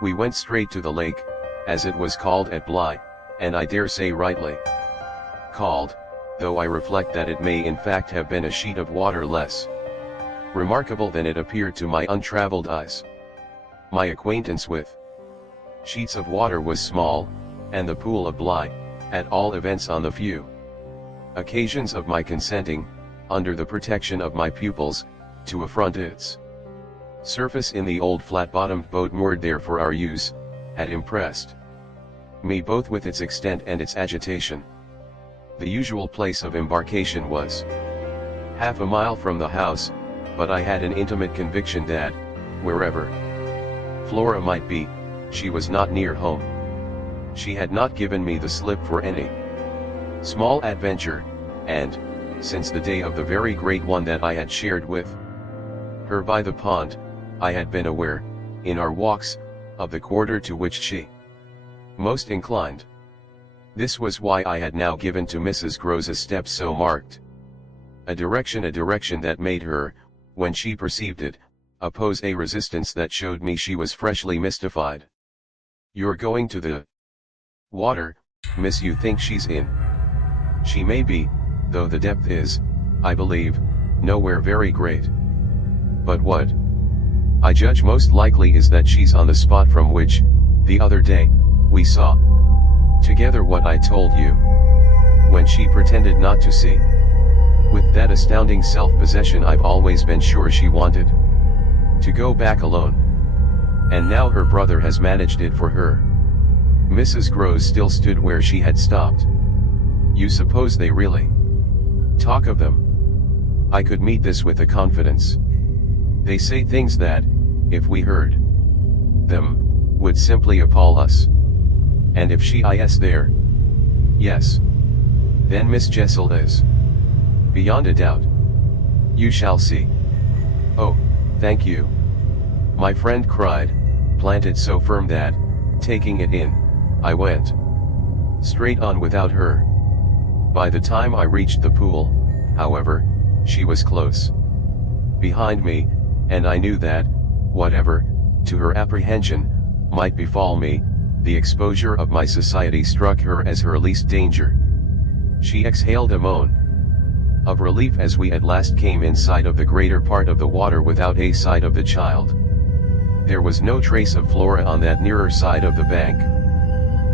We went straight to the lake, as it was called at Bly, and I dare say rightly called, though I reflect that it may in fact have been a sheet of water less remarkable than it appeared to my untraveled eyes. My acquaintance with sheets of water was small, and the pool of Bly, at all events on the few occasions of my consenting, under the protection of my pupils, to affront its surface in the old flat-bottomed boat moored there for our use, had impressed me both with its extent and its agitation. The usual place of embarkation was half a mile from the house, but I had an intimate conviction that, wherever Flora might be, she was not near home. She had not given me the slip for any small adventure, and, since the day of the very great one that I had shared with her by the pond, I had been aware, in our walks, of the quarter to which she most inclined. This was why I had now given to Mrs. Grose a step so marked. A direction that made her, when she perceived it, oppose a resistance that showed me she was freshly mystified. "You're going to the water, miss? You think she's in?" "She may be, though the depth is, I believe, nowhere very great. But what I judge most likely is that she's on the spot from which, the other day, we saw together what I told you, when she pretended not to see. With that astounding self-possession I've always been sure she wanted to go back alone. And now her brother has managed it for her." Mrs. Grose still stood where she had stopped. "You suppose they really talk of them?" I could meet this with a confidence. "They say things that, if we heard them, would simply appall us. And if she is there—" "Yes. Then Miss Jessel is." "Beyond a doubt. You shall see." "Oh, thank you," my friend cried, planted so firm that, taking it in, I went straight on without her. By the time I reached the pool, however, she was close behind me, and I knew that, whatever, to her apprehension, might befall me, the exposure of my society struck her as her least danger. She exhaled a moan of relief as we at last came in sight of the greater part of the water without a sight of the child. There was no trace of Flora on that nearer side of the bank,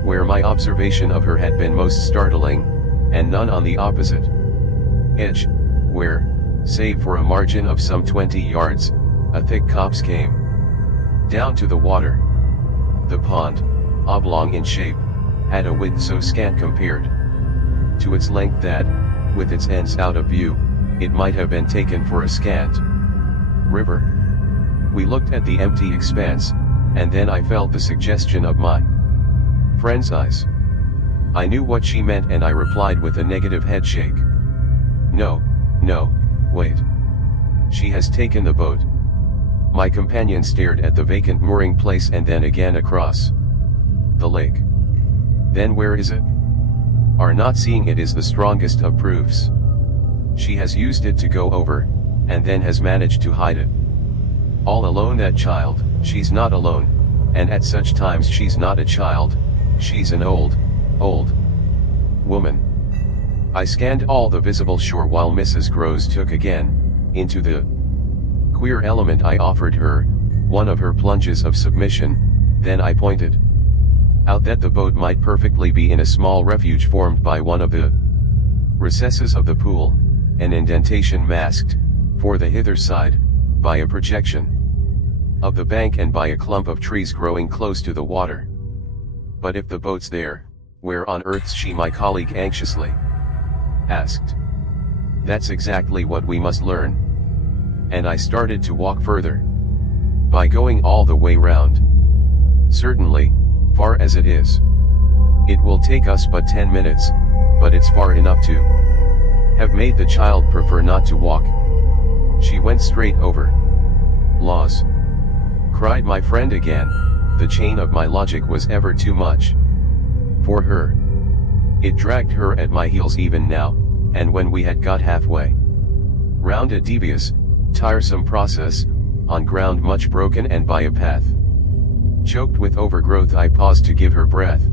where my observation of her had been most startling, and none on the opposite edge, where, save for a margin of some 20 yards, a thick copse came down to the water. The pond, oblong in shape, had a width so scant compared to its length that, with its ends out of view, it might have been taken for a scant river. We looked at the empty expanse, and then I felt the suggestion of my friend's eyes. I knew what she meant, and I replied with a negative headshake. "No, no, wait. She has taken the boat." My companion stared at the vacant mooring place and then again across the lake. "Then where is it?" "Our not seeing it is the strongest of proofs. She has used it to go over, and then has managed to hide it." "All alone, that child?" "She's not alone, and at such times she's not a child, she's an old woman." I scanned all the visible shore while Mrs. Grose took again, into the queer element I offered her, one of her plunges of submission. Then I pointed out that the boat might perfectly be in a small refuge formed by one of the recesses of the pool, an indentation masked, for the hither side, by a projection of the bank and by a clump of trees growing close to the water. "But if the boat's there, where on earth's she?" my colleague anxiously asked. "That's exactly what we must learn." And I started to walk further. "By going all the way round?" "Certainly, far as it is. It will take us but 10 minutes, but it's far enough to have made the child prefer not to walk. She went straight over." "Laws!" cried my friend again, the chain of my logic was ever too much for her. It dragged her at my heels even now, and when we had got halfway round a devious, tiresome process, on ground much broken and by a path Choked with overgrowth, I paused to give her breath.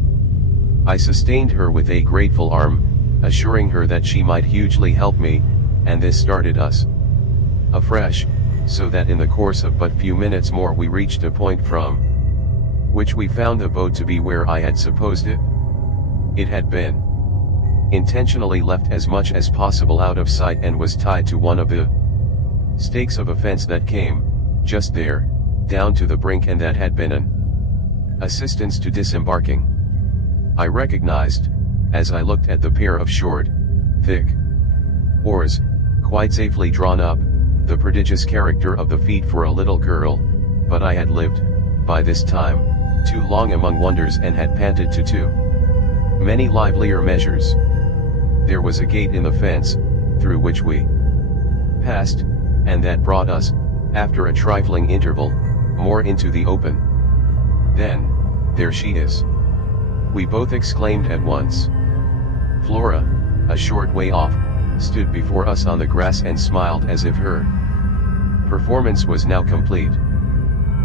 I sustained her with a grateful arm, assuring her that she might hugely help me, and this started us afresh, so that in the course of but few minutes more we reached a point from which we found the boat to be where I had supposed it. It had been intentionally left as much as possible out of sight and was tied to one of the stakes of a fence that came, just there, down to the brink, and that had been an assistance to disembarking. I recognized, as I looked at the pair of short, thick oars, quite safely drawn up, the prodigious character of the feat for a little girl, but I had lived, by this time, too long among wonders and had panted to too many livelier measures. There was a gate in the fence, through which we passed, and that brought us, after a trifling interval, more into the open. Then, there she is! We both exclaimed at once. Flora, a short way off, stood before us on the grass and smiled as if her performance was now complete.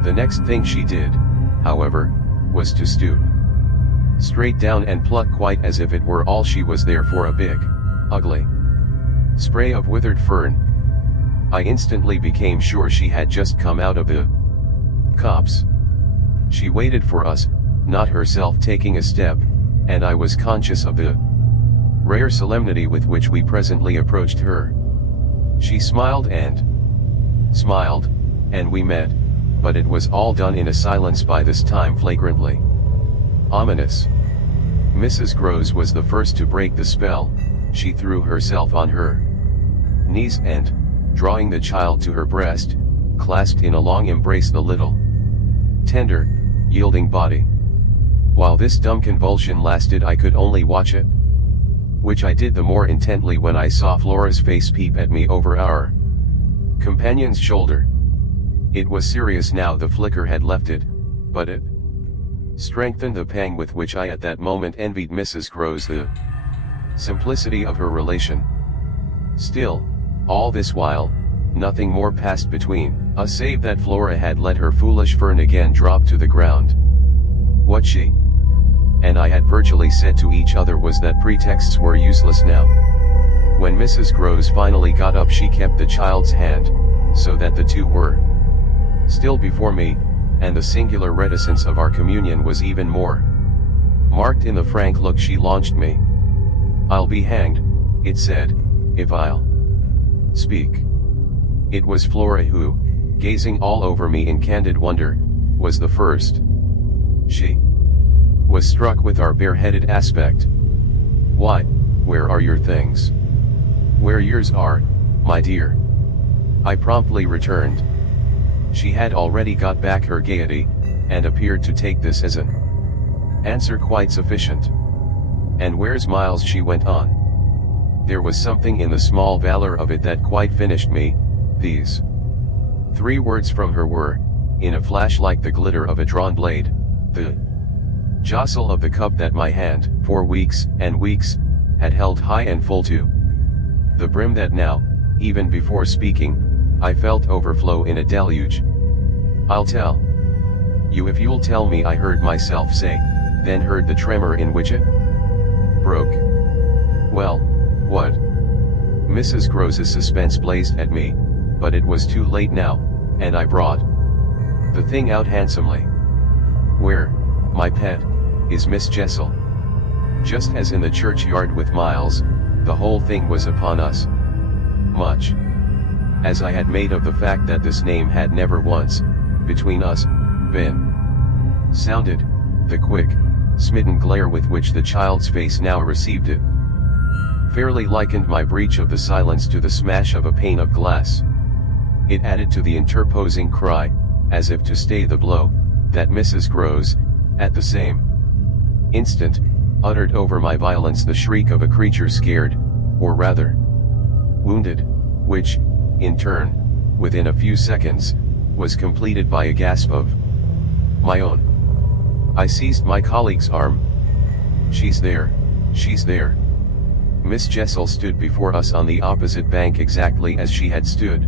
The next thing she did, however, was to stoop straight down and pluck, quite as if it were all she was there for, a big, ugly spray of withered fern. I instantly became sure she had just come out of the copse. She waited for us, not herself taking a step, and I was conscious of the rare solemnity with which we presently approached her. She smiled, and we met, but it was all done in a silence by this time flagrantly ominous. Mrs. Groves was the first to break the spell. She threw herself on her knees and, drawing the child to her breast, clasped in a long embrace the little, tender, yielding body. While this dumb convulsion lasted I could only watch it, which I did the more intently when I saw Flora's face peep at me over our companion's shoulder. It was serious now. The flicker had left it, but it strengthened the pang with which I at that moment envied Mrs. Groves the simplicity of her relation. Still, all this while, nothing more passed between us save that Flora had let her foolish fern again drop to the ground. What she and I had virtually said to each other was that pretexts were useless now. When Mrs. Groves finally got up, she kept the child's hand, so that the two were still before me, and the singular reticence of our communion was even more marked in the frank look she launched me. "I'll be hanged," it said, "if I'll speak." It was Flora who, gazing all over me in candid wonder, was the first. She was struck with our bareheaded aspect. "Why, where are your things?" "Where yours are, my dear," I promptly returned. She had already got back her gaiety, and appeared to take this as an answer quite sufficient. "And where's Miles?" she went on. There was something in the small valor of it that quite finished me. These 3 words from her were, in a flash like the glitter of a drawn blade, the jostle of the cup that my hand, for weeks and weeks, had held high and full to the brim, that now, even before speaking, I felt overflow in a deluge. "I'll tell you if you'll tell me," I heard myself say, then heard the tremor in which it broke. "Well, what?" Mrs. Groves' suspense blazed at me, but it was too late now, and I brought the thing out handsomely. "Where, my pet, is Miss Jessel?" Just as in the churchyard with Miles, the whole thing was upon us. Much as I had made of the fact that this name had never once, between us, been sounded, the quick, smitten glare with which the child's face now received it fairly likened my breach of the silence to the smash of a pane of glass. It added to the interposing cry, as if to stay the blow, that Mrs. Groves, at the same instant, uttered over my violence the shriek of a creature scared, or rather wounded, which, in turn, within a few seconds, was completed by a gasp of my own. I seized my colleague's arm. "She's there, she's there." Miss Jessel stood before us on the opposite bank exactly as she had stood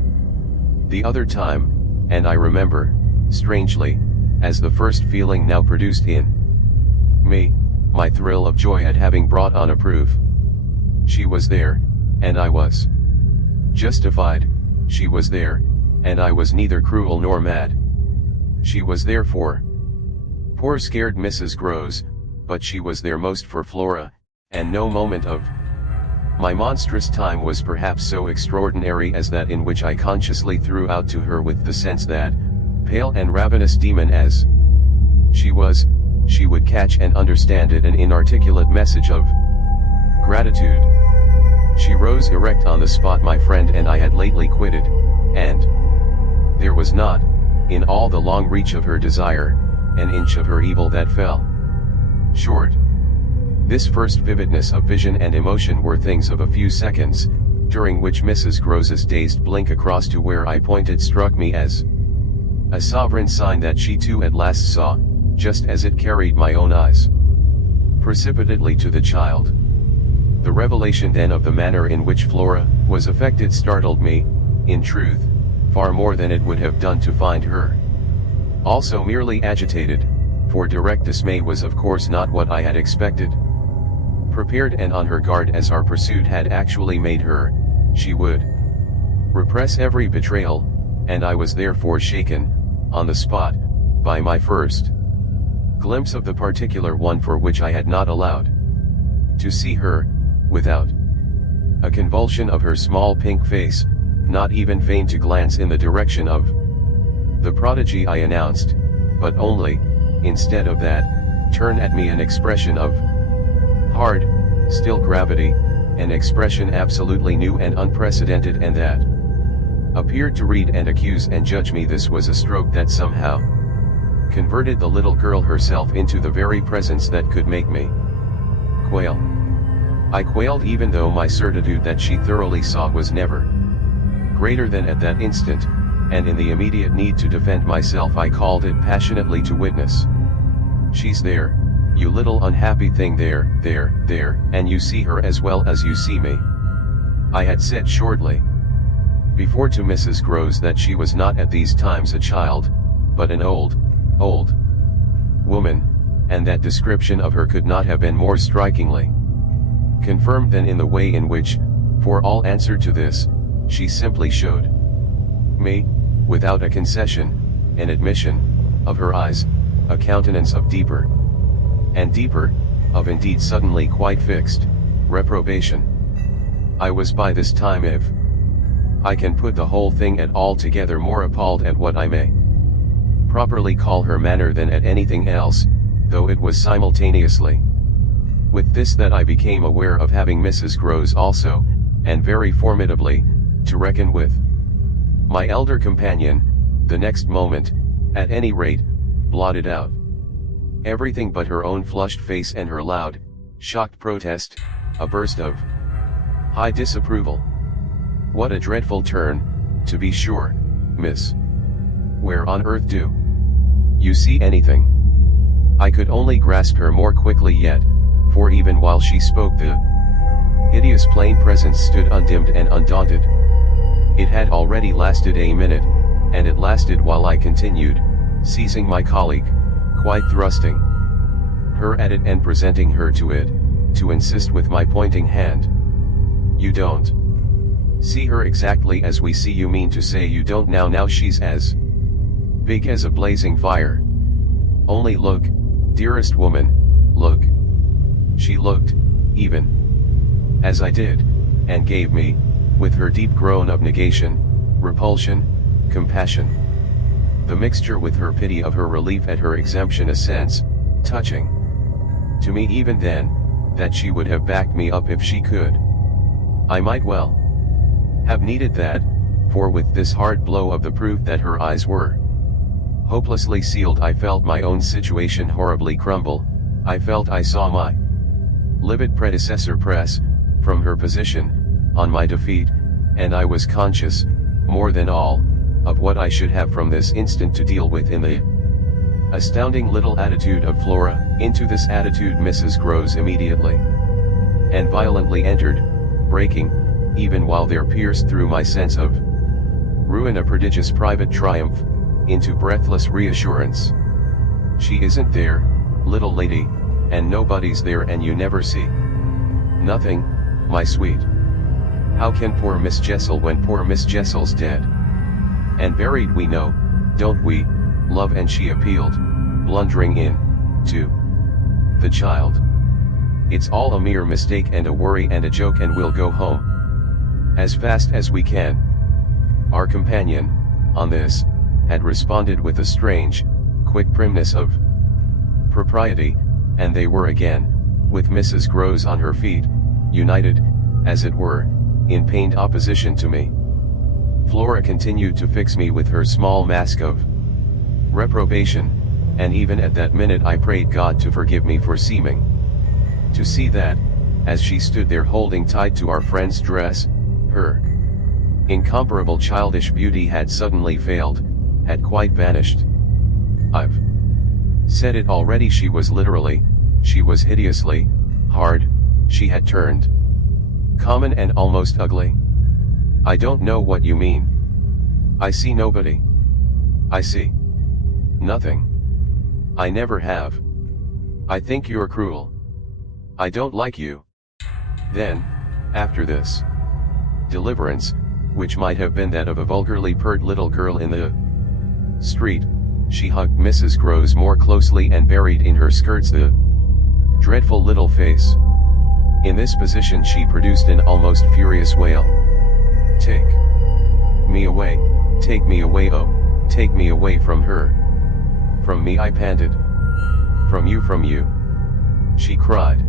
the other time, and I remember, strangely, as the first feeling now produced in me, my thrill of joy at having brought on a proof. She was there, and I was justified. She was there, and I was neither cruel nor mad. She was there for poor scared Mrs. Groves, but she was there most for Flora, and no moment of my monstrous time was perhaps so extraordinary as that in which I consciously threw out to her with the sense that, pale and ravenous demon as she was, she would catch and understand it, an inarticulate message of gratitude. She rose erect on the spot my friend and I had lately quitted, and there was not, in all the long reach of her desire, an inch of her evil that fell short. This first vividness of vision and emotion were things of a few seconds, during which Mrs. Groves's dazed blink across to where I pointed struck me as a sovereign sign that she too at last saw, just as it carried my own eyes precipitately to the child. The revelation then of the manner in which Flora was affected startled me, in truth, far more than it would have done to find her also merely agitated, for direct dismay was of course not what I had expected. Prepared and on her guard as our pursuit had actually made her, she would repress every betrayal, and I was therefore shaken, on the spot, by my first glimpse of the particular one for which I had not allowed to see her, without a convulsion of her small pink face, not even feign to glance in the direction of the prodigy I announced, but only, instead of that, turn at me an expression of hard, still gravity, an expression absolutely new and unprecedented, and that appeared to read and accuse and judge me. This was a stroke that somehow converted the little girl herself into the very presence that could make me quail. I quailed even though my certitude that she thoroughly saw was never greater than at that instant, and in the immediate need to defend myself I called it passionately to witness. She's there, you little unhappy thing, there, and you see her as well as you see me. I had said shortly before to Mrs. Groves that she was not at these times a child, but an old woman, and that description of her could not have been more strikingly confirmed than in the way in which, for all answer to this, she simply showed me, without a concession, an admission, of her eyes, a countenance of deeper and deeper, of indeed suddenly quite fixed, reprobation. I was by this time, if I can put the whole thing at all together, more appalled at what I may properly call her manner than at anything else, though it was simultaneously with this that I became aware of having Mrs. Groves also, and very formidably, to reckon with. My elder companion, the next moment, at any rate, blotted out everything but her own flushed face and her loud, shocked protest, a burst of high disapproval. What a dreadful turn, to be sure, miss. Where on earth do you see anything? I could only grasp her more quickly yet, for even while she spoke the hideous plain presence stood undimmed and undaunted. It had already lasted a minute, and it lasted while I continued, seizing my colleague, quite thrusting her at it and presenting her to it, to insist with my pointing hand. You don't see her exactly as we see you? Mean to say you don't now? Now she's as big as a blazing fire. Only look, dearest woman, look. She looked, even as I did, and gave me, with her deep groan of negation, repulsion, compassion, the mixture with her pity of her relief at her exemption, a sense, touching to me even then, that she would have backed me up if she could. I might well have needed that, for with this hard blow of the proof that her eyes were hopelessly sealed, I felt my own situation horribly crumble. I felt I saw my livid predecessor press, from her position, on my defeat, and I was conscious, more than all, of what I should have from this instant to deal with in the astounding little attitude of Flora. Into this attitude Mrs. Groves immediately and violently entered, breaking, even while there pierced through my sense of ruin a prodigious private triumph, into breathless reassurance. She isn't there, little lady, and nobody's there and you never see nothing, my sweet. How can poor Miss Jessel when poor Miss Jessel's dead and buried we know, don't we, love? And she appealed, blundering in, to the child. It's all a mere mistake and a worry and a joke and we'll go home as fast as we can. Our companion, on this, had responded with a strange, quick primness of propriety, and they were again, with Mrs. Groves on her feet, united, as it were, in pained opposition to me. Flora continued to fix me with her small mask of reprobation, and even at that minute I prayed God to forgive me for seeming to see that, as she stood there holding tight to our friend's dress, her incomparable childish beauty had suddenly failed, had quite vanished. I've said it already, she was hideously, hard, she had turned common and almost ugly. I don't know what you mean. I see nobody. I see nothing. I never have. I think you're cruel. I don't like you. Then, after this deliverance, which might have been that of a vulgarly pert little girl in the street, she hugged Mrs. Groves more closely and buried in her skirts the dreadful little face. In this position she produced an almost furious wail. Take me away, oh, take me away from her. From me, I panted. From you, she cried.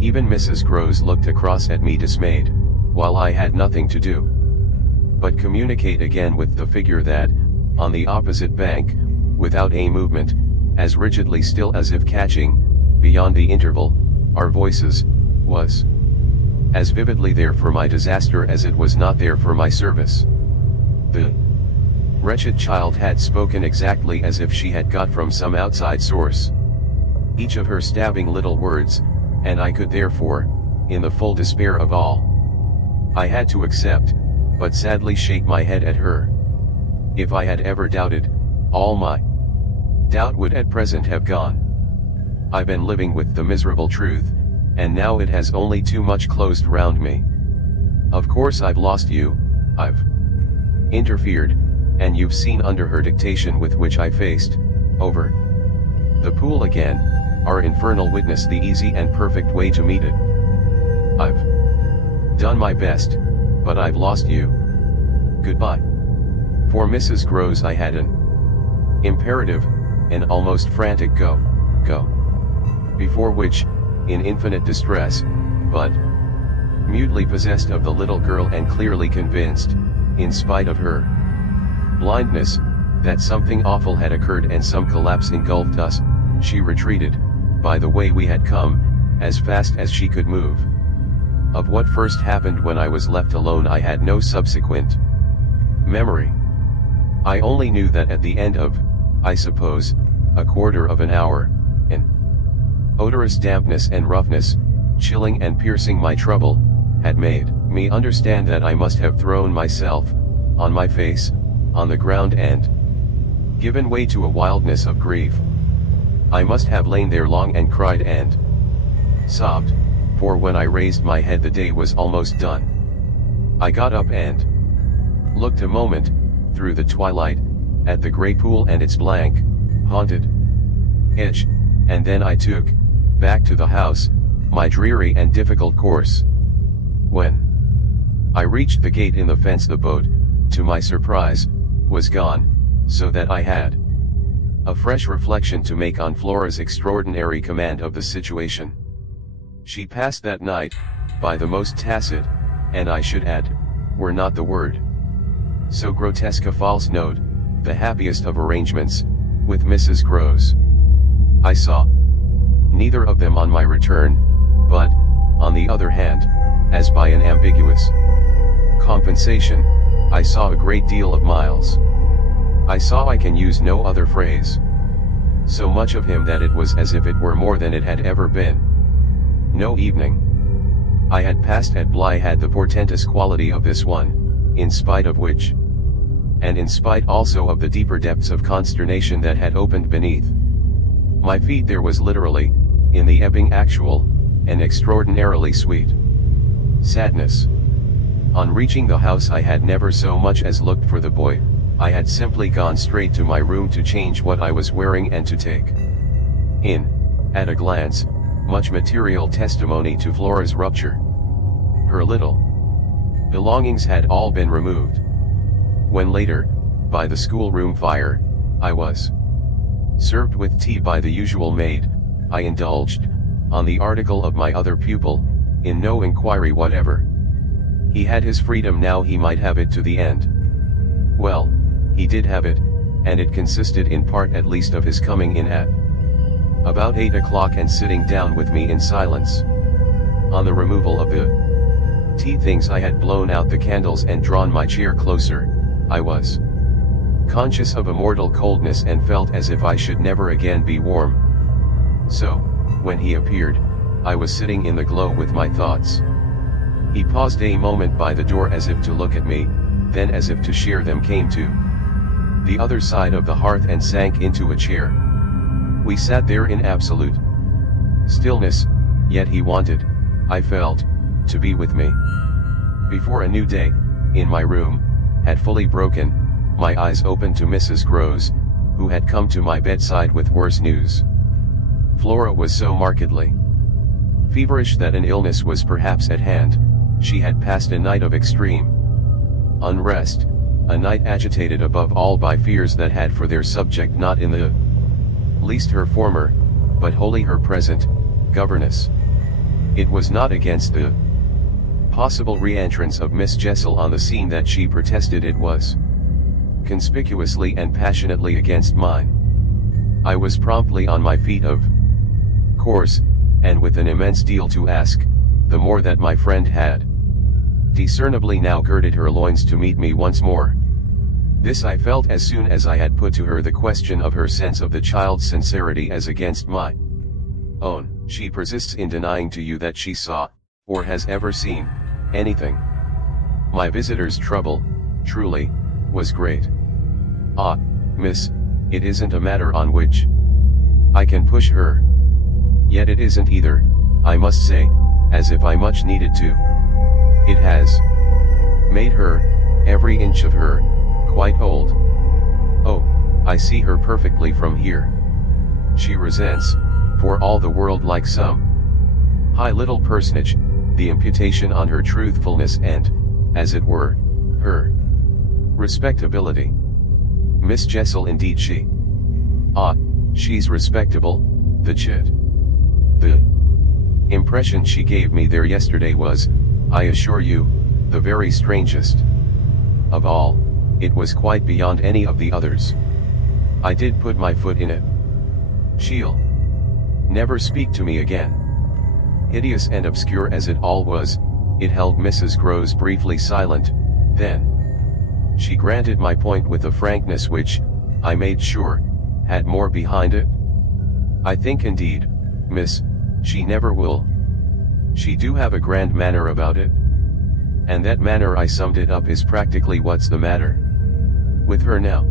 Even Mrs. Groves looked across at me dismayed, while I had nothing to do but communicate again with the figure that, on the opposite bank, without a movement, as rigidly still as if catching, beyond the interval, our voices, was as vividly there for my disaster as it was not there for my service. The wretched child had spoken exactly as if she had got from some outside source each of her stabbing little words, and I could therefore, in the full despair of all I had to accept, but sadly shake my head at her. If I had ever doubted, all my doubt would at present have gone. I've been living with the miserable truth, and now it has only too much closed round me. Of course I've lost you, I've interfered, and you've seen under her dictation with which I faced, over the pool again, our infernal witness, the easy and perfect way to meet it. I've done my best, but I've lost you. Goodbye. For Mrs. Groves I had an imperative, an almost frantic go, before which, in infinite distress, but mutely possessed of the little girl and clearly convinced, in spite of her blindness, that something awful had occurred and some collapse engulfed us, she retreated, by the way we had come, as fast as she could move. Of what first happened when I was left alone I had no subsequent memory. I only knew that at the end of, I suppose, a quarter of an hour, an odorous dampness and roughness, chilling and piercing my trouble, had made me understand that I must have thrown myself, on my face, on the ground and given way to a wildness of grief. I must have lain there long and cried and sobbed, for when I raised my head the day was almost done. I got up and looked a moment, through the twilight, at the grey pool and its blank, haunted edge, and then I took, back to the house, my dreary and difficult course. When I reached the gate in the fence the boat, to my surprise, was gone, so that I had a fresh reflection to make on Flora's extraordinary command of the situation. She passed that night, by the most tacit, and I should add, were not the word so grotesque a false note, the happiest of arrangements, with Mrs. Groves. I saw neither of them on my return, but, on the other hand, as by an ambiguous compensation, I saw a great deal of Miles. I saw, I can use no other phrase, so much of him that it was as if it were more than it had ever been. No evening I had passed at Bly had the portentous quality of this one, in spite of which, and in spite also of the deeper depths of consternation that had opened beneath, My feet there was literally, in the ebbing actual, an extraordinarily sweet sadness. On reaching the house I had never so much as looked for the boy, I had simply gone straight to my room to change what I was wearing and to take in, at a glance, much material testimony to Flora's rupture. Her little belongings had all been removed. When later, by the schoolroom fire, I was served with tea by the usual maid, I indulged, on the article of my other pupil, in no inquiry whatever. He had his freedom now, he might have it to the end. Well, he did have it, and it consisted in part at least of his coming in at about 8 o'clock and sitting down with me in silence. On the removal of the tea things I had blown out the candles and drawn my chair closer. I was conscious of a mortal coldness and felt as if I should never again be warm. So, when he appeared, I was sitting in the glow with my thoughts. He paused a moment by the door as if to look at me, then as if to share them came to the other side of the hearth and sank into a chair. We sat there in absolute stillness, yet he wanted, I felt, to be with me. Before a new day, in my room, had fully broken, my eyes opened to Mrs. Groves, who had come to my bedside with worse news. Flora was so markedly feverish that an illness was perhaps at hand. She had passed a night of extreme unrest, a night agitated above all by fears that had for their subject not in the least her former, but wholly her present, governess. It was not against the possible re-entrance of Miss Jessel on the scene that she protested, it was conspicuously and passionately against mine. I was promptly on my feet, of course, and with an immense deal to ask, the more that my friend had discernibly now girded her loins to meet me once more. This I felt as soon as I had put to her the question of her sense of the child's sincerity as against my own. She persists in denying to you that she saw, or has ever seen, anything. My visitor's trouble, truly, was great. Ah, miss, it isn't a matter on which I can push her. Yet it isn't either, I must say, as if I much needed to. It has made her, every inch of her, quite old. Oh, I see her perfectly from here. She resents, for all the world like some high little personage, the imputation on her truthfulness and, as it were, her respectability. Miss Jessel indeed she. Ah, she's respectable, the chit. The impression she gave me there yesterday was, I assure you, the very strangest of all. It was quite beyond any of the others. I did put my foot in it. She'll never speak to me again. Hideous and obscure as it all was, it held Mrs. Groves briefly silent, then she granted my point with a frankness which, I made sure, had more behind it. I think indeed, miss, she never will. She do have a grand manner about it. And that manner, I summed it up, is practically what's the matter with her now.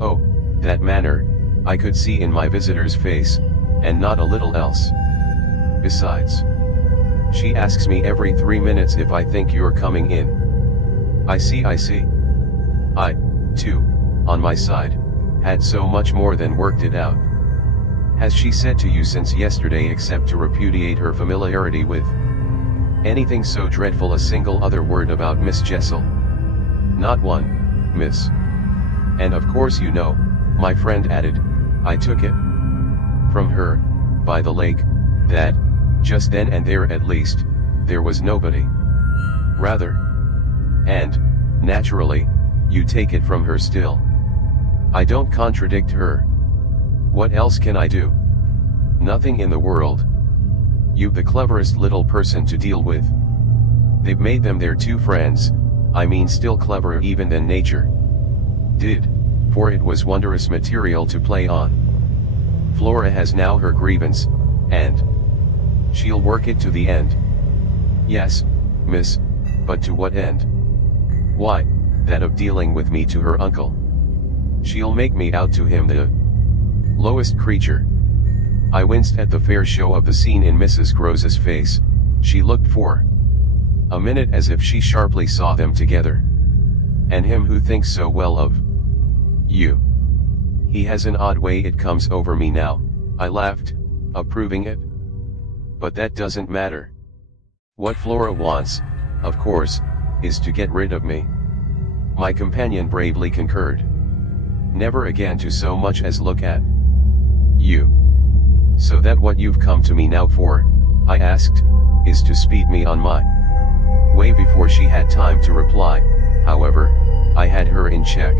Oh, that manner, I could see in my visitor's face, and not a little else. Besides, she asks me every 3 minutes if I think you're coming in. I see. I, too, on my side, had so much more than worked it out. Has she said to you since yesterday, except to repudiate her familiarity with anything so dreadful, a single other word about Miss Jessel? Not one, miss. And of course you know, my friend added, I took it from her, by the lake, that, just then and there at least, there was nobody. Rather. And, naturally, you take it from her still. I don't contradict her. What else can I do? Nothing in the world. You've the cleverest little person to deal with. They've made them their two friends, I mean still cleverer even than nature did, for it was wondrous material to play on. Flora has now her grievance, and she'll work it to the end. Yes, miss, but to what end? Why, that of dealing with me to her uncle. She'll make me out to him the lowest creature, I winced at the fair show of the scene in Mrs. Grose's face. She looked for a minute as if she sharply saw them together. And him who thinks so well of you. He has an odd way it comes over me now, I laughed, approving it. But that doesn't matter. What Flora wants, of course, is to get rid of me. My companion bravely concurred. Never again to so much as look at you. So that what you've come to me now for, I asked, is to speed me on my way. Before she had time to reply, however, I had her in check.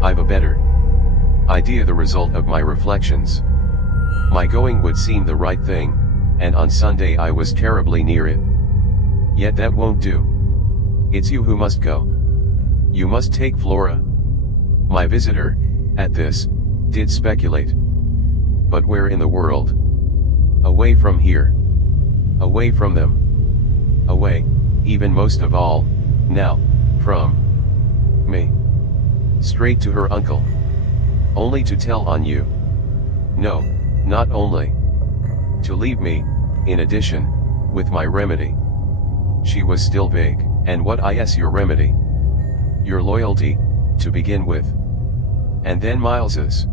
I've a better idea, the result of my reflections. My going would seem the right thing, and on Sunday I was terribly near it. Yet that won't do. It's you who must go. You must take Flora. My visitor, at this, did speculate. But where in the world? Away from here. Away from them. Away, even most of all, now, from me. Straight to her uncle. Only to tell on you. No, not only. To leave me, in addition, with my remedy. She was still vague. And what is your remedy? Your loyalty, to begin with. And then Miles's.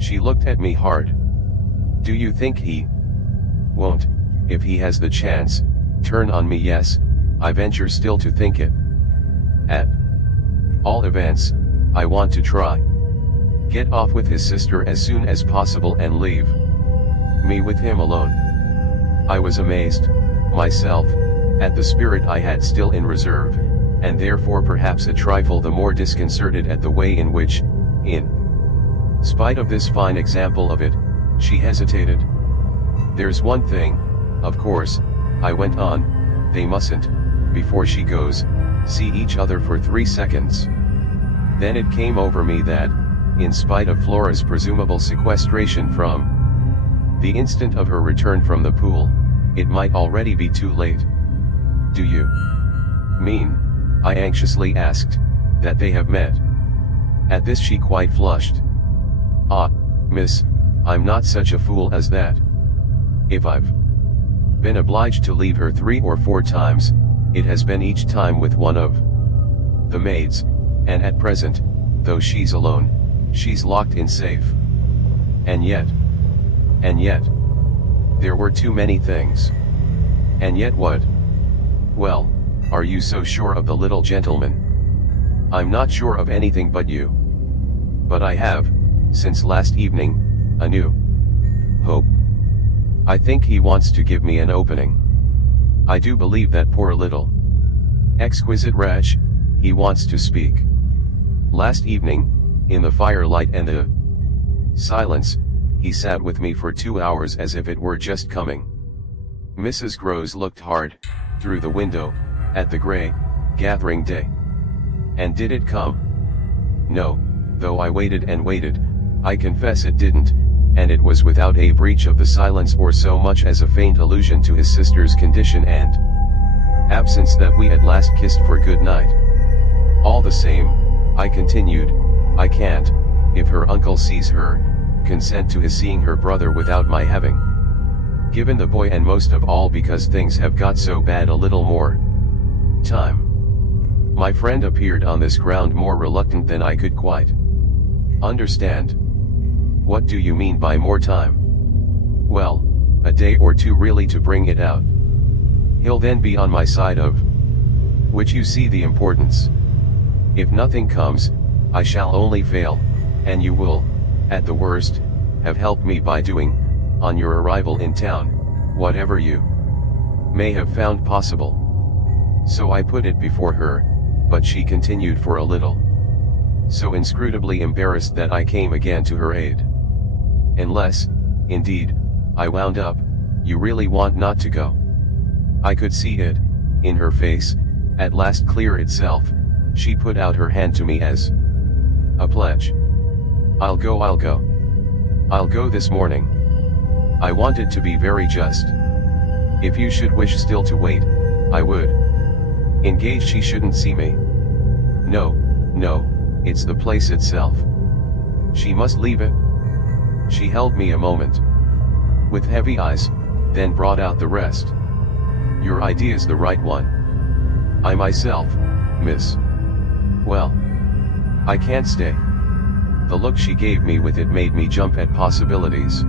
She looked at me hard. Do you think he won't, if he has the chance, turn on me? Yes, I venture still to think it. At all events, I want to try. Get off with his sister as soon as possible and leave me with him alone. I was amazed, myself, at the spirit I had still in reserve, and therefore perhaps a trifle the more disconcerted at the way in which, in spite of this fine example of it, she hesitated. There's one thing, of course, I went on, they mustn't, before she goes, see each other for 3 seconds. Then it came over me that, in spite of Flora's presumable sequestration from the instant of her return from the pool, it might already be too late. Do you mean, I anxiously asked, that they have met? At this she quite flushed. Ah, miss, I'm not such a fool as that. If I've been obliged to leave her 3 or 4 times, it has been each time with one of the maids, and at present, though she's alone, she's locked in safe. And yet, there were too many things. And yet what? Well, are you so sure of the little gentleman? I'm not sure of anything but you. But I have, since last evening, a new hope. I think he wants to give me an opening. I do believe that poor little exquisite wretch, he wants to speak. Last evening, in the firelight and the silence, he sat with me for 2 hours as if it were just coming. Mrs. Grose looked hard, through the window, at the grey, gathering day. And did it come? No, though I waited and waited, I confess it didn't, and it was without a breach of the silence or so much as a faint allusion to his sister's condition and absence that we at last kissed for good night. All the same, I continued, I can't, if her uncle sees her, consent to his seeing her brother without my having given the boy, and most of all because things have got so bad, a little more time. My friend appeared on this ground more reluctant than I could quite understand. What do you mean by more time? Well, a day or 2 really to bring it out. He'll then be on my side, of which you see the importance. If nothing comes, I shall only fail, and you will, at the worst, have helped me by doing, on your arrival in town, whatever you may have found possible. So I put it before her, but she continued for a little, so inscrutably embarrassed that I came again to her aid. Unless, indeed, I wound up, you really want not to go. I could see it, in her face, at last clear itself. She put out her hand to me as a pledge. I'll go. I'll go this morning. I wanted to be very just. If you should wish still to wait, I would engage she shouldn't see me. No, it's the place itself. She must leave it. She held me a moment. with heavy eyes, then brought out the rest. Your idea's the right one. I myself, miss. Well, I can't stay. The look she gave me with it made me jump at possibilities.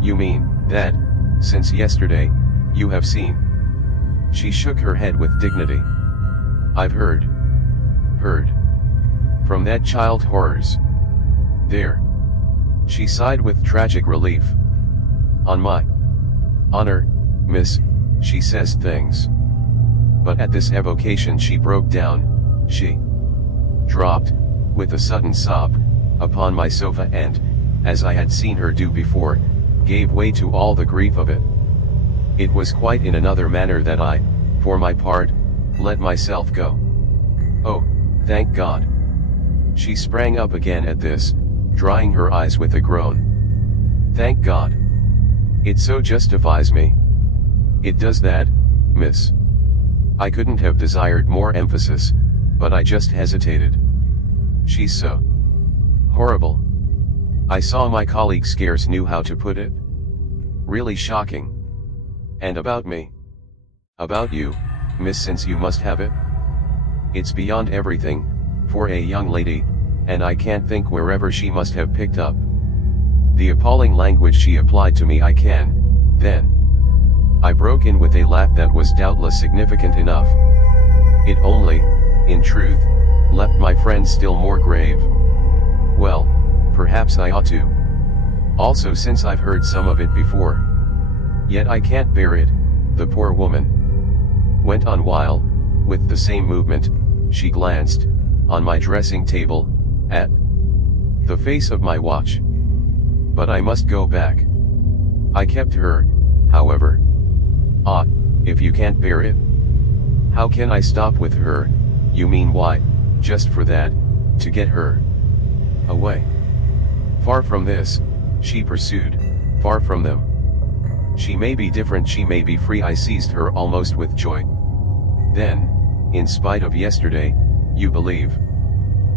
You mean, that, since yesterday, you have seen? She shook her head with dignity. I've heard. From that child horrors. There. She sighed with tragic relief. On my honor, miss, she says things. But at this evocation she broke down, she dropped, with a sudden sob, upon my sofa and, as I had seen her do before, gave way to all the grief of it. It was quite in another manner that I, for my part, let myself go. Oh, thank God. She sprang up again at this, drying her eyes with a groan. Thank God. It so justifies me. It does that, miss. I couldn't have desired more emphasis, but I just hesitated. She's so horrible. I saw my colleague scarce knew how to put it. Really shocking. And about me? About you, miss, since you must have it? It's beyond everything, for a young lady, and I can't think wherever she must have picked up the appalling language she applied to me. I can, then. I broke in with a laugh that was doubtless significant enough. It only, in truth, left my friend still more grave. Well, perhaps I ought to. Also, since I've heard some of it before. Yet I can't bear it, the poor woman went on while, with the same movement, she glanced, on my dressing table, at the face of my watch. But I must go back. I kept her, however. Ah, if you can't bear it? How can I stop with her? You mean why, just for that, to get her away? Far from this, she pursued, far from them. She may be different, she may be free. I seized her almost with joy. Then, in spite of yesterday, you believe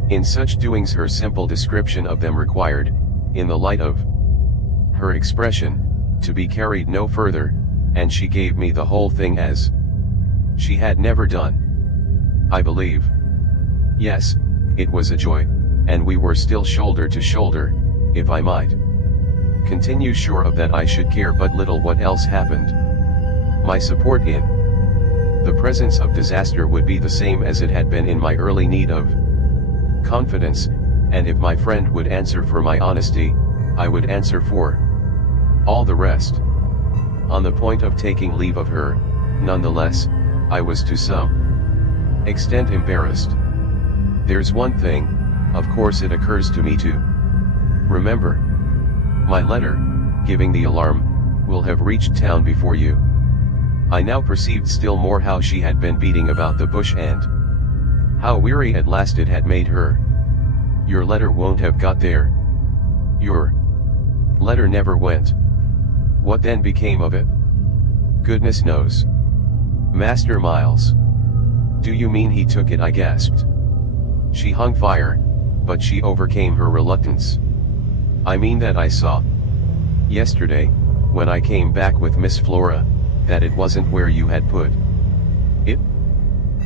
in such doings? Her simple description of them required, in the light of her expression, to be carried no further, and she gave me the whole thing as she had never done. I believe. Yes, it was a joy, and we were still shoulder to shoulder, if I might continue, sure of that I should care but little what else happened. My support in the presence of disaster would be the same as it had been in my early need of confidence, and if my friend would answer for my honesty, I would answer for all the rest. On the point of taking leave of her, nonetheless, I was to some extent embarrassed. There's one thing, of course it occurs to me to remember. My letter, giving the alarm, will have reached town before you. I now perceived still more how she had been beating about the bush and how weary at last it had made her. Your letter won't have got there. Your letter never went. What then became of it? Goodness knows. Master Miles. Do you mean he took it? I gasped. She hung fire, but she overcame her reluctance. I mean that I saw yesterday, when I came back with Miss Flora, that it wasn't where you had put it.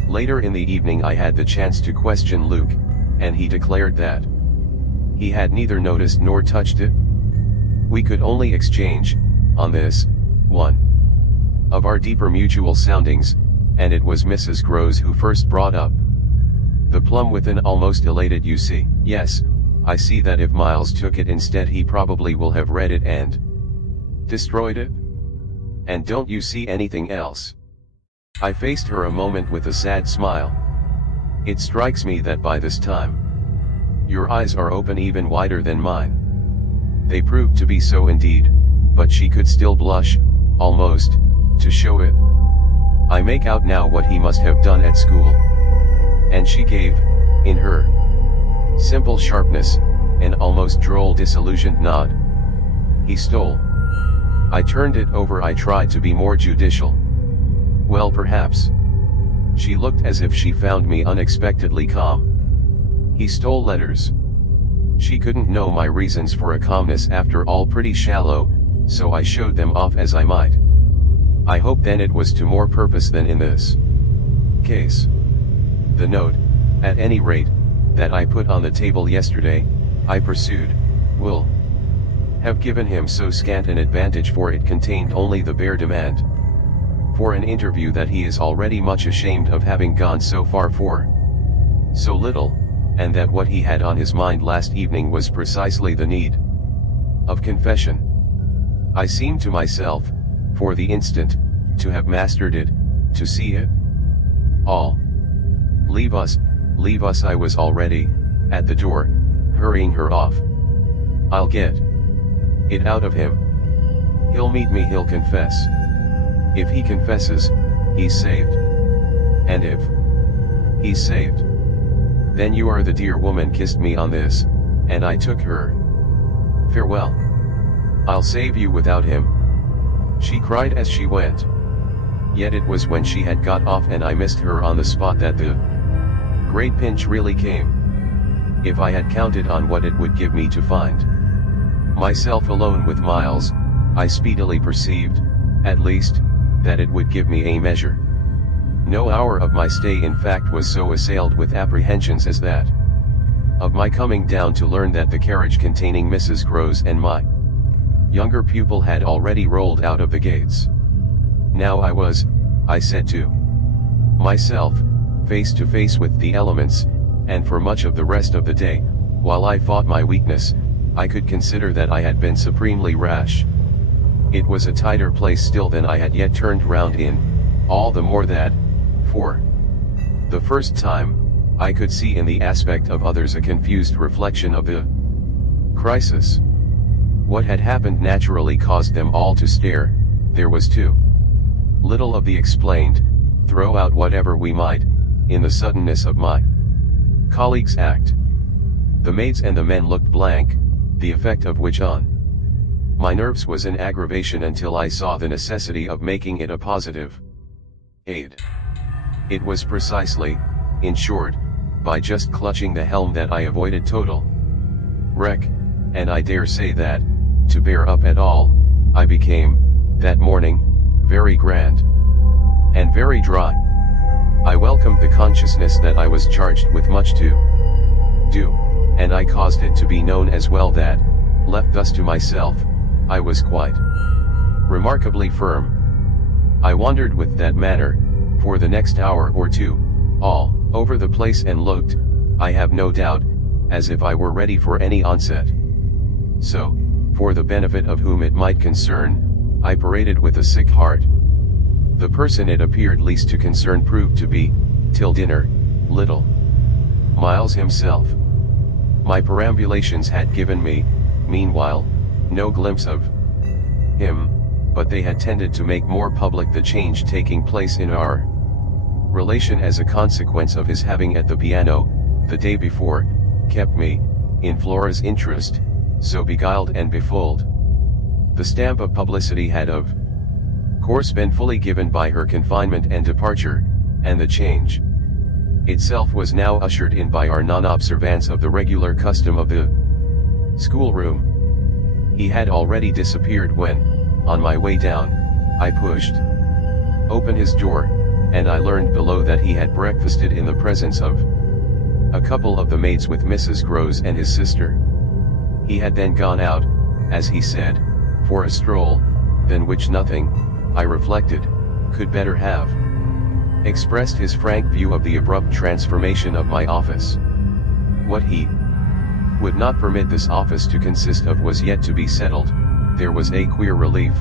Later in the evening I had the chance to question Luke, and he declared that he had neither noticed nor touched it. We could only exchange, on this, one of our deeper mutual soundings, and it was Mrs. Groves who first brought up the plum with an almost elated "You see, yes, I see that if Miles took it instead he probably will have read it and destroyed it. And don't you see anything else?" I faced her a moment with a sad smile. "It strikes me that by this time, your eyes are open even wider than mine." They proved to be so indeed, but she could still blush, almost, to show it. "I make out now what he must have done at school." And she gave, in her simple sharpness, an almost droll disillusioned nod. "He stole." I turned it over. I tried to be more judicial. "Well, perhaps." She looked as if she found me unexpectedly calm. "He stole letters." She couldn't know my reasons for a calmness after all pretty shallow, so I showed them off as I might. I hope then it was to more purpose than in this case. The note, at any rate, that I put on the table yesterday, I pursued, will have given him so scant an advantage, for it contained only the bare demand for an interview that he is already much ashamed of having gone so far for so little, and that what he had on his mind last evening was precisely the need of confession. I seemed to myself, for the instant, to have mastered it, to see it all. Leave us, I was already at the door, hurrying her off. I'll get it out of him. He'll meet me, he'll confess. If he confesses, he's saved. And if he's saved, then you are the dear woman kissed me on this, and I took her farewell. I'll save you without him, she cried as she went. Yet it was when she had got off and I missed her on the spot that the great pinch really came. If I had counted on what it would give me to find myself alone with Miles, I speedily perceived, at least, that it would give me a measure. No hour of my stay in fact was so assailed with apprehensions as that of my coming down to learn that the carriage containing Mrs. Groves and my younger pupil had already rolled out of the gates. Now I said to myself, face to face with the elements, and for much of the rest of the day, while I fought my weakness, I could consider that I had been supremely rash. It was a tighter place still than I had yet turned round in, all the more that, for the first time, I could see in the aspect of others a confused reflection of the crisis. What had happened naturally caused them all to stare. There was too little of the explained, throw out whatever we might, in the suddenness of my colleague's act. The maids and the men looked blank, the effect of which on my nerves was an aggravation until I saw the necessity of making it a positive aid. It was precisely, in short, by just clutching the helm that I avoided total wreck, and I dare say that, to bear up at all, I became, that morning, very grand and very dry. I welcomed the consciousness that I was charged with much to do, and I caused it to be known as well that, left thus to myself, I was quite remarkably firm. I wandered with that manner, for the next hour or two, all over the place and looked, I have no doubt, as if I were ready for any onset. So, for the benefit of whom it might concern, I paraded with a sick heart. The person it appeared least to concern proved to be, till dinner, little Miles himself. My perambulations had given me, meanwhile, no glimpse of him, but they had tended to make more public the change taking place in our relation as a consequence of his having at the piano, the day before, kept me, in Flora's interest, so beguiled and befooled. The stamp of publicity had of course been fully given by her confinement and departure, and the change itself was now ushered in by our non-observance of the regular custom of the schoolroom. He had already disappeared when, on my way down, I pushed open his door, and I learned below that he had breakfasted in the presence of a couple of the maids with Mrs. Groves and his sister. He had then gone out, as he said, for a stroll, than which nothing, I reflected, could better have expressed his frank view of the abrupt transformation of my office. What he would not permit this office to consist of was yet to be settled. There was a queer relief,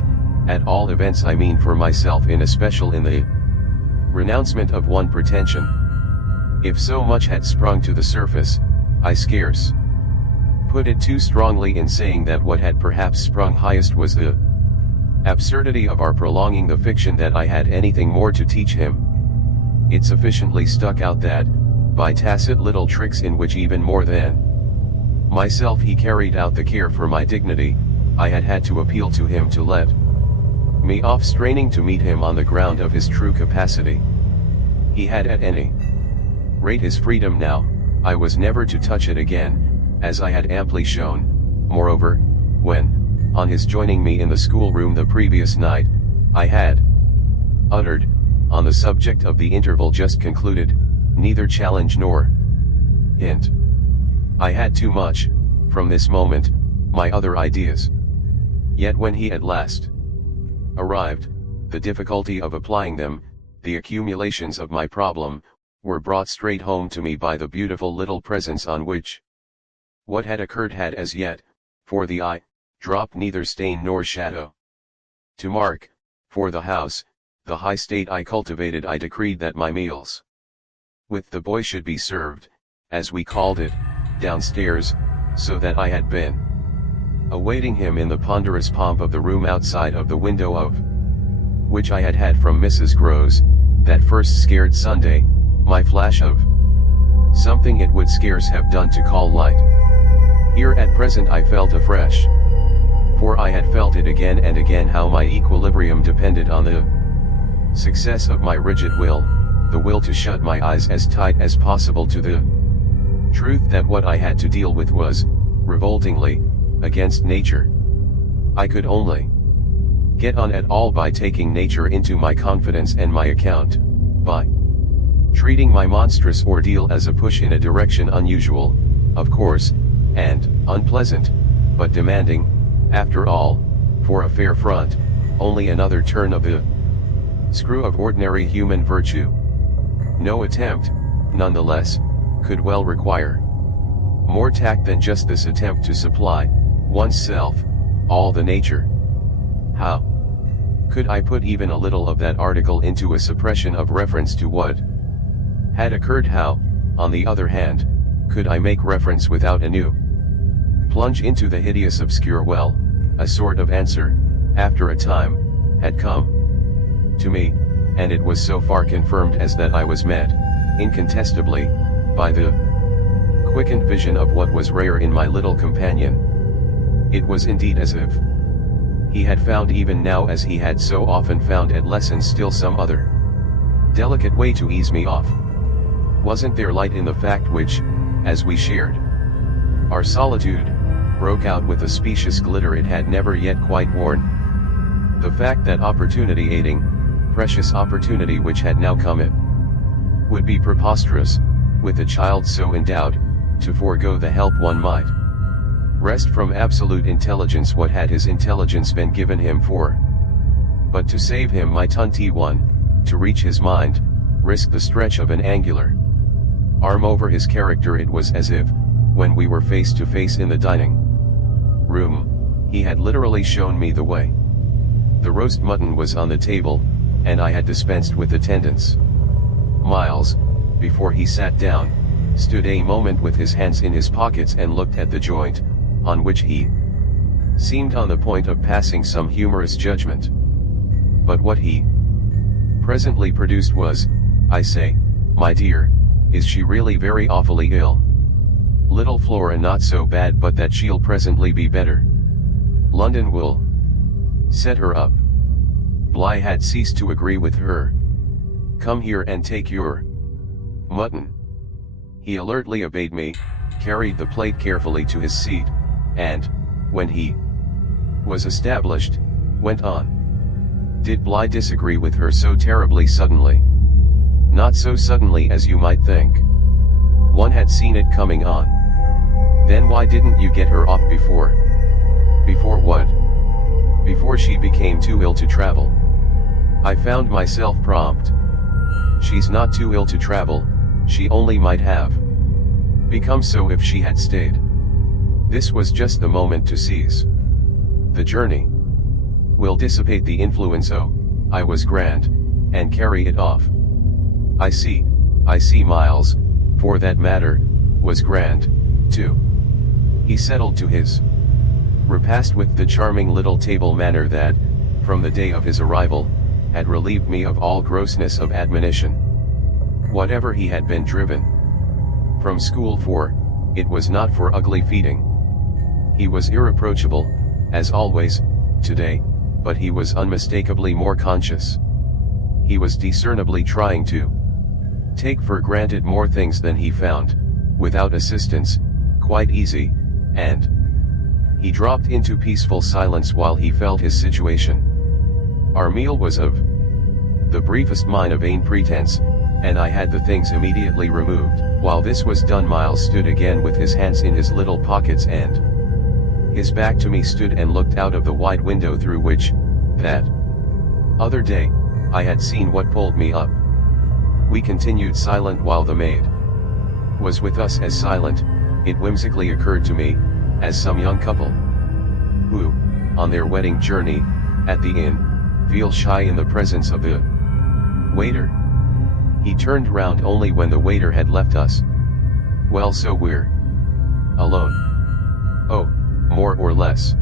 at all events I mean for myself in especial, in the renouncement of one pretension. If so much had sprung to the surface, I scarce put it too strongly in saying that what had perhaps sprung highest was the absurdity of our prolonging the fiction that I had anything more to teach him. It sufficiently stuck out that, by tacit little tricks in which even more than myself he carried out the care for my dignity, I had had to appeal to him to let me off straining to meet him on the ground of his true capacity. He had at any rate his freedom now, I was never to touch it again, as I had amply shown. Moreover, when on his joining me in the schoolroom the previous night, I had uttered, on the subject of the interval just concluded, neither challenge nor hint. I had too much, from this moment, my other ideas. Yet when he at last arrived, the difficulty of applying them, the accumulations of my problem, were brought straight home to me by the beautiful little presence on which what had occurred had as yet, for the eye, dropped neither stain nor shadow. To mark, for the house, the high state I cultivated, I decreed that my meals with the boy should be served, as we called it, downstairs, so that I had been awaiting him in the ponderous pomp of the room outside of the window of which I had had from Mrs. Groves, that first scared Sunday, my flash of something it would scarce have done to call light. Here at present I felt afresh, for I had felt it again and again, how my equilibrium depended on the success of my rigid will, the will to shut my eyes as tight as possible to the truth that what I had to deal with was, revoltingly, against nature. I could only get on at all by taking nature into my confidence and my account, by treating my monstrous ordeal as a push in a direction unusual, of course, and unpleasant, but demanding, after all, for a fair front, only another turn of the screw of ordinary human virtue. No attempt, nonetheless, could well require more tact than just this attempt to supply, oneself, all the nature. How could I put even a little of that article into a suppression of reference to what had occurred? How, on the other hand, could I make reference without a new plunge into the hideous obscure well? A sort of answer, after a time, had come to me, and it was so far confirmed as that I was met, incontestably, by the quickened vision of what was rare in my little companion. It was indeed as if he had found even now, as he had so often found at lessons, still some other delicate way to ease me off. Wasn't there light in the fact which, as we shared our solitude, broke out with a specious glitter it had never yet quite worn? The fact that opportunity aiding, precious opportunity which had now come, it would be preposterous, with a child so endowed, to forego the help one might wrest from absolute intelligence. What had his intelligence been given him for? But to save him might one, to reach his mind, risk the stretch of an angular arm over his character. It was as if, when we were face to face in the dining room, he had literally shown me the way. The roast mutton was on the table, and I had dispensed with attendance. Miles, before he sat down, stood a moment with his hands in his pockets and looked at the joint, on which he seemed on the point of passing some humorous judgment. But what he presently produced was, I say, my dear, is she really very awfully ill? Little Flora not so bad, but that she'll presently be better. London will set her up. Bly had ceased to agree with her. Come here and take your mutton. He alertly obeyed me, carried the plate carefully to his seat, and, when he was established, went on. Did Bly disagree with her so terribly suddenly? Not so suddenly as you might think. One had seen it coming on. Then why didn't you get her off before? Before what? Before she became too ill to travel. I found myself prompt. She's not too ill to travel, she only might have become so if she had stayed. This was just the moment to seize the journey. Will dissipate the influence, oh, I was grand, and carry it off. I see, Miles, for that matter, was grand, too. He settled to his repast with the charming little table manner that, from the day of his arrival, had relieved me of all grossness of admonition. Whatever he had been driven from school for, it was not for ugly feeding. He was irreproachable, as always, today, but he was unmistakably more conscious. He was discernibly trying to take for granted more things than he found, without assistance, quite easy, and He dropped into peaceful silence while he felt his situation. Our meal was of the briefest mind of vain pretense, and I had the things immediately removed. While this was done, Miles stood again with his hands in his little pockets and his back to me stood and looked out of the wide window through which, that other day, I had seen what pulled me up. We continued silent while the maid was with us as silent. It whimsically occurred to me, as some young couple who, on their wedding journey, at the inn, feel shy in the presence of the waiter. He turned round only when the waiter had left us. Well, so we're alone. Oh, more or less.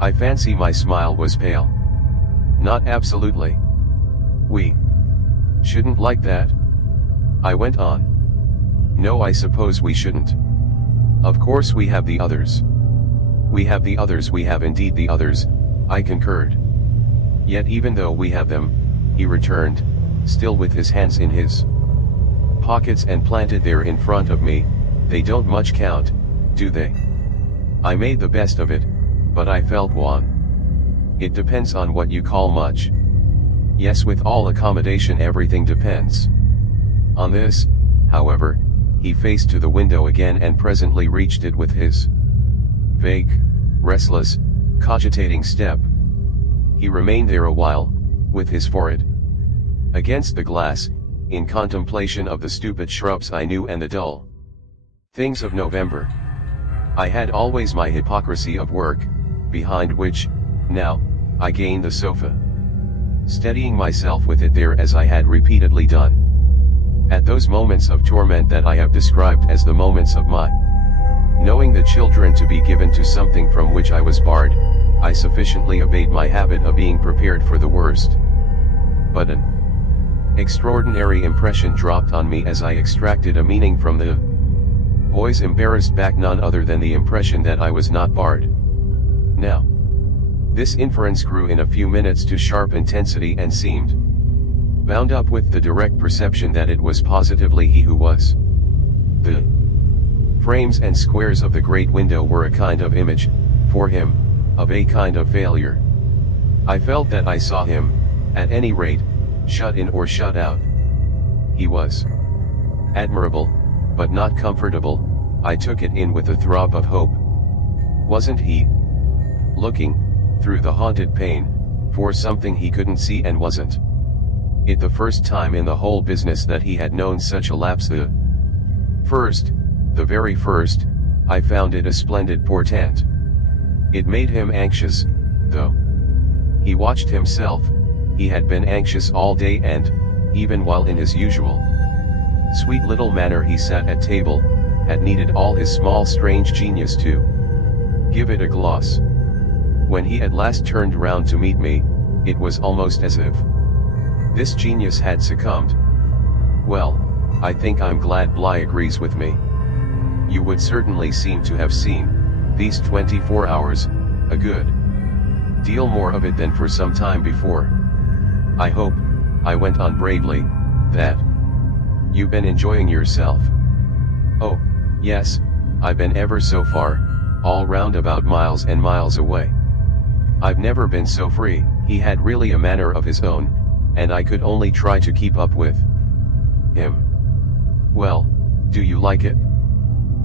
I fancy my smile was pale. Not absolutely. We shouldn't like that. I went on. No, I suppose we shouldn't. Of course we have the others. We have the others, we have indeed the others, I concurred. Yet even though we have them, he returned, still with his hands in his pockets and planted there in front of me, they don't much count, do they? I made the best of it, but I felt wan. It depends on what you call much. Yes, with all accommodation everything depends. On this, however, he faced to the window again and presently reached it with his vague, restless, cogitating step. He remained there a while, with his forehead against the glass, in contemplation of the stupid shrubs I knew and the dull things of November. I had always my hypocrisy of work, behind which, now, I gained the sofa, steadying myself with it there as I had repeatedly done. At those moments of torment that I have described as the moments of my knowing the children to be given to something from which I was barred, I sufficiently obeyed my habit of being prepared for the worst. But an extraordinary impression dropped on me as I extracted a meaning from the boy's embarrassed back, none other than the impression that I was not barred. Now, this inference grew in a few minutes to sharp intensity and seemed bound up with the direct perception that it was positively he who was. The frames and squares of the great window were a kind of image, for him, of a kind of failure. I felt that I saw him, at any rate, shut in or shut out. He was admirable, but not comfortable. I took it in with a throb of hope. Wasn't he looking, through the haunted pane, for something he couldn't see, and wasn't it the first time in the whole business that he had known such a lapse? The very first, I found it a splendid portent. It made him anxious, though. He watched himself. He had been anxious all day, and, even while in his usual sweet little manner he sat at table, had needed all his small strange genius to give it a gloss. When he at last turned round to meet me, it was almost as if this genius had succumbed. Well, I think I'm glad Bly agrees with me. You would certainly seem to have seen, these 24 hours, a good deal more of it than for some time before. I hope, I went on bravely, that you've been enjoying yourself. Oh, yes, I've been ever so far, all round about miles and miles away. I've never been so free. He had really a manner of his own, and I could only try to keep up with him. Well, do you like it?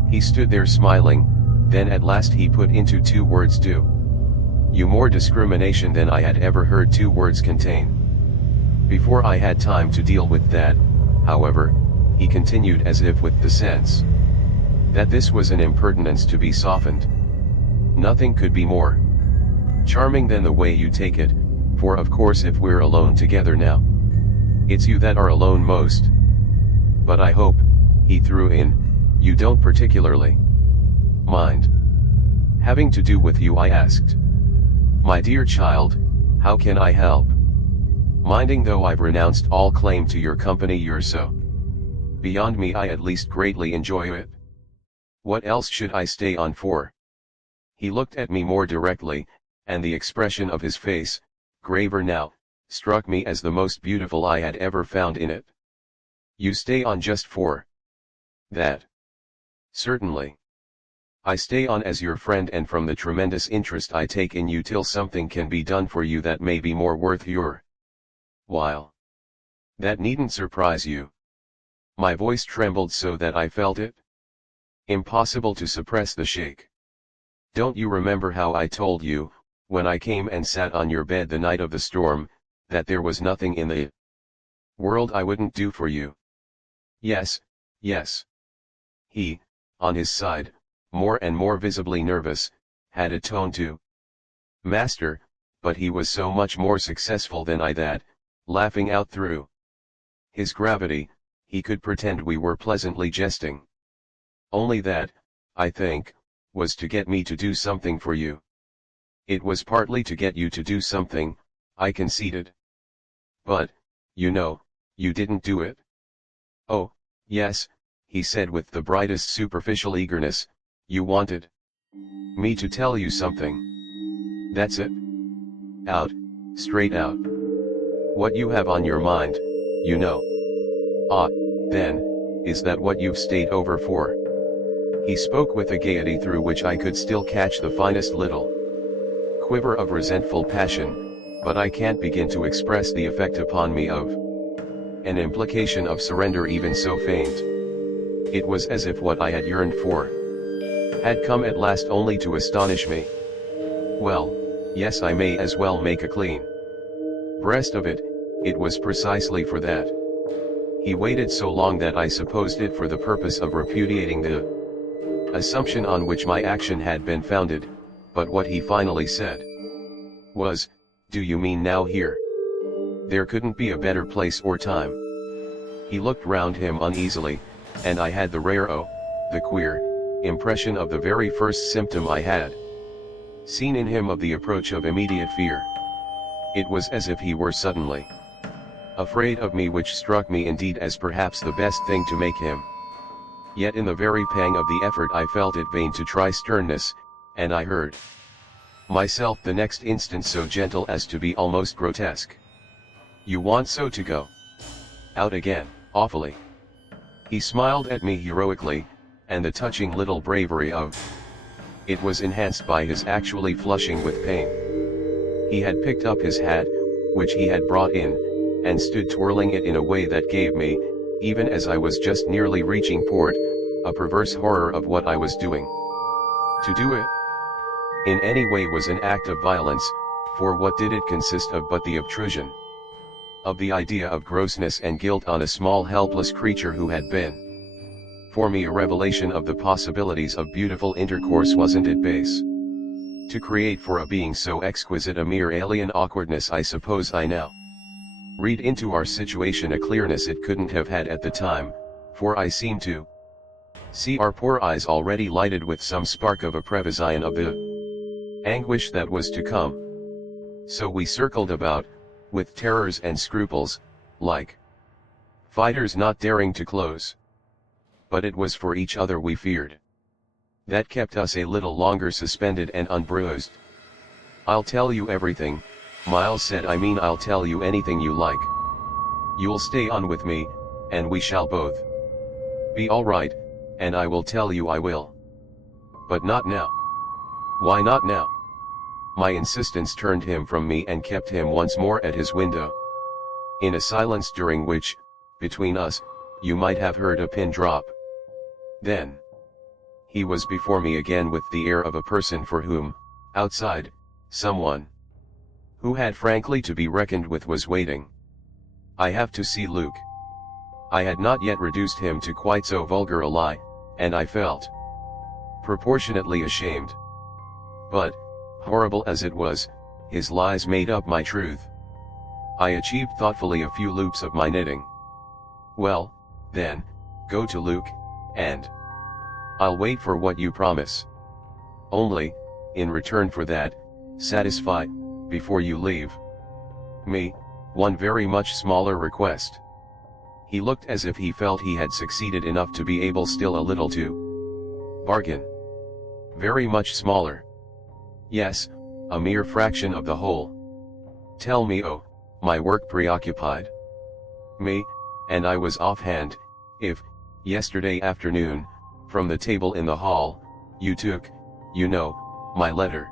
He stood there smiling, then at last he put into 2 words, do you, more discrimination than I had ever heard 2 words contain. Before I had time to deal with that, however, he continued as if with the sense that this was an impertinence to be softened. Nothing could be more charming than the way you take it, for of course if we're alone together now, it's you that are alone most. But I hope, he threw in, you don't particularly mind having to do with you, I asked. My dear child, how can I help minding, though I've renounced all claim to your company? You're so beyond me, I at least greatly enjoy it. What else should I stay on for? He looked at me more directly, and the expression of his face, graver now, struck me as the most beautiful I had ever found in it. You stay on just for that? Certainly. I stay on as your friend, and from the tremendous interest I take in you till something can be done for you that may be more worth your while. That needn't surprise you. My voice trembled so that I felt it. Impossible to suppress the shake. Don't you remember how I told you, when I came and sat on your bed the night of the storm, that there was nothing in the world I wouldn't do for you? Yes, yes. He, on his side, more and more visibly nervous, had a tone to master, but he was so much more successful than I that, laughing out through his gravity, he could pretend we were pleasantly jesting. Only that, I think, was to get me to do something for you. It was partly to get you to do something, I conceded. But, you know, you didn't do it. Oh, yes, he said with the brightest superficial eagerness, you wanted me to tell you something. That's it. Out, straight out. What you have on your mind, you know. Ah, then, is that what you've stayed over for? He spoke with a gaiety through which I could still catch the finest little quiver of resentful passion, but I can't begin to express the effect upon me of an implication of surrender even so faint. It was as if what I had yearned for had come at last only to astonish me. Well, yes, I may as well make a clean breast of it, it was precisely for that. He waited so long that I supposed it for the purpose of repudiating the assumption on which my action had been founded, but what he finally said was, do you mean now here? There couldn't be a better place or time. He looked round him uneasily, and I had the rare, the queer, impression of the very first symptom I had seen in him of the approach of immediate fear. It was as if he were suddenly afraid of me, which struck me indeed as perhaps the best thing to make him. Yet in the very pang of the effort I felt it vain to try sternness, and I heard myself the next instant so gentle as to be almost grotesque. You want so to go out again, awfully. He smiled at me heroically, and the touching little bravery of it was enhanced by his actually flushing with pain. He had picked up his hat, which he had brought in, and stood twirling it in a way that gave me, even as I was just nearly reaching port, a perverse horror of what I was doing. To do it in any way was an act of violence, for what did it consist of but the obtrusion of the idea of grossness and guilt on a small helpless creature who had been, for me, a revelation of the possibilities of beautiful intercourse? Wasn't it base to create for a being so exquisite a mere alien awkwardness? I suppose I now read into our situation a clearness it couldn't have had at the time, for I seemed to see our poor eyes already lighted with some spark of a prevision of the anguish that was to come. So we circled about, with terrors and scruples, like fighters not daring to close. But it was for each other we feared. That kept us a little longer suspended and unbruised. I'll tell you everything, Miles said. I mean, I'll tell you anything you like. You'll stay on with me, and we shall both be all right, and I will tell you I will. But not now. Why not now? My insistence turned him from me and kept him once more at his window. In a silence during which, between us, you might have heard a pin drop. Then he was before me again with the air of a person for whom, outside, someone who had frankly to be reckoned with was waiting. I have to see Luke. I had not yet reduced him to quite so vulgar a lie, and I felt proportionately ashamed. But, horrible as it was, his lies made up my truth. I achieved thoughtfully a few loops of my knitting. Well, then, go to Luke, and I'll wait for what you promise. Only, in return for that, satisfy, before you leave me, one very much smaller request. He looked as if he felt he had succeeded enough to be able still a little to bargain. Very much smaller. Yes, a mere fraction of the whole. Tell me, oh, my work preoccupied me, and I was offhand, if, yesterday afternoon, from the table in the hall, You took, you know, my letter.